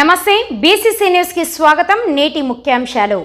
నమస్తే బీసీసీ న్యూస్కి స్వాగతం నేటి ముఖ్యాంశాలు.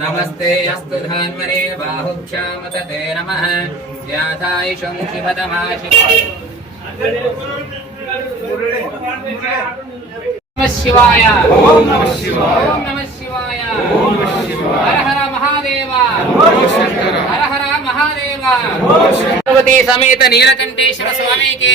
नमस्ते अस्तु धान्वरे बाहुक्षामतते नमः। याथायुषं शिवतमाशि नमः शिवाय। ॐ नमः शिवाय। ॐ नमः शिवाय। ॐ नमः शिवाय। हर हर महादेव। हर हर महादेव। भगवती समेत नीलकंठेश्वर स्वामी की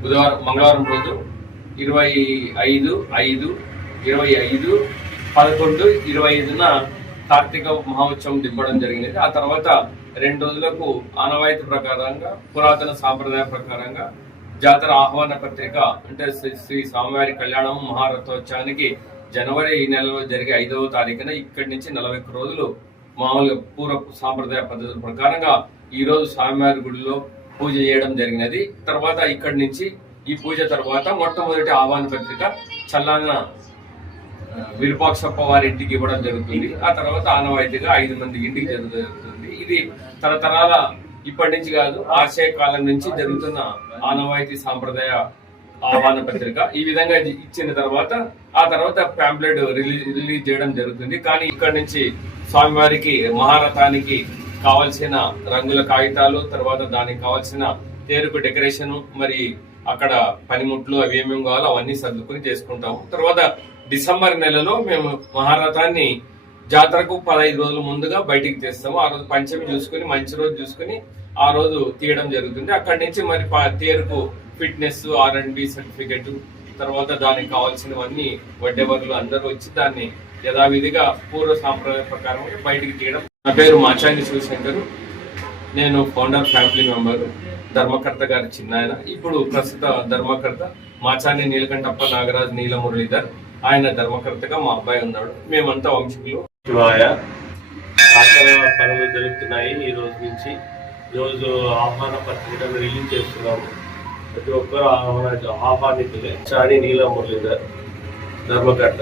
బుధవారం మంగళవారం రోజు ఇరవై ఐదు ఐదు ఇరవై ఐదు పదకొండు ఇరవై ఐదున కార్తీక మహోత్సవం దింపడం జరిగినది. ఆ తర్వాత రెండు రోజులకు ఆనవాయితీ ప్రకారంగా పురాతన సాంప్రదాయ ప్రకారంగా జాతర ఆహ్వాన పత్రిక అంటే శ్రీ శ్రీ స్వామివారి కళ్యాణం మహారథోత్సవానికి జనవరి నెలలో జరిగే ఐదవ తారీఖున ఇక్కడి నుంచి నలభై ఒక్క రోజులు మామూలుగా పూర్వ సాంప్రదాయ పద్ధతుల ప్రకారంగా ఈరోజు స్వామివారి గుడిలో పూజ చేయడం జరిగినది. తర్వాత ఇక్కడి నుంచి ఈ పూజ తర్వాత మొట్టమొదటి ఆహ్వాన పత్రిక చల్లాన విరూపాక్షప్ప వారి ఇంటికి ఇవ్వడం జరుగుతుంది. ఆ తర్వాత ఆనవాయితీగా ఐదు మంది ఇంటికి జరుగు- జరుగుతుంది. ఇది తరతరాల ఇప్పటి నుంచి కాదు ఆశయ కాలం నుంచి జరుగుతున్న ఆనవాయితీ సాంప్రదాయ ఆహ్వాన పత్రిక. ఈ విధంగా ఇచ్చిన తర్వాత ఆ తర్వాత ప్యాంప్లెట్ రిలీజ్ రిలీజ్ చేయడం జరుగుతుంది. కానీ ఇక్కడ నుంచి స్వామివారికి మహారథానికి కావలసిన రంగుల కాగితాలు తర్వాత దానికి కావాల్సిన తేరుకు డెకరేషన్ మరి అక్కడ పనిముట్లు అవి ఏమేమి కావాలో అవన్నీ సర్దుకుని చేసుకుంటాము. తర్వాత డిసెంబర్ నెలలో మేము మహారథాన్ని జాతరకు పదహైదు రోజుల ముందుగా బయటికి తెస్తాము. ఆ రోజు పంచమి చూసుకుని మంచి రోజు చూసుకుని ఆ రోజు తీయడం జరుగుతుంది. అక్కడి నుంచి మరి ప- తేరుకు fitness R and B certificate తర్వాత దానికి కావాల్సినవన్నీ వడ్డెవర్లు అందరూ వచ్చి దాన్ని యథావిధిగా పూర్వ సాంప్రదాయ ప్రకారం బయటికి తీయడం నా పేరు మాచాంగి శివశంకర్. నేను ఫౌండర్ ఫ్యామిలీ మెంబర్ ధర్మకర్త గారి చిన్నాయన. ఇప్పుడు ప్రస్తుత ధర్మకర్త మాచాని నీలకంఠప్ప నాగరాజ్ నీల మురళీధర్ ఆయన ధర్మకర్తగా మా అబ్బాయి ఉన్నాడు. మేమంతా వంశీకులు. శివాయ పనులు జరుగుతున్నాయి ఈ రోజు నుంచి. ఈరోజు రోజు ఆహ్వాన పత్రికను రిలీజ్ చేస్తున్నాము ప్రతి ఒక్కరు ఆహ్వాన ఆహ్వానితులే. చాని నీల మురళీధర్ ధర్మకర్త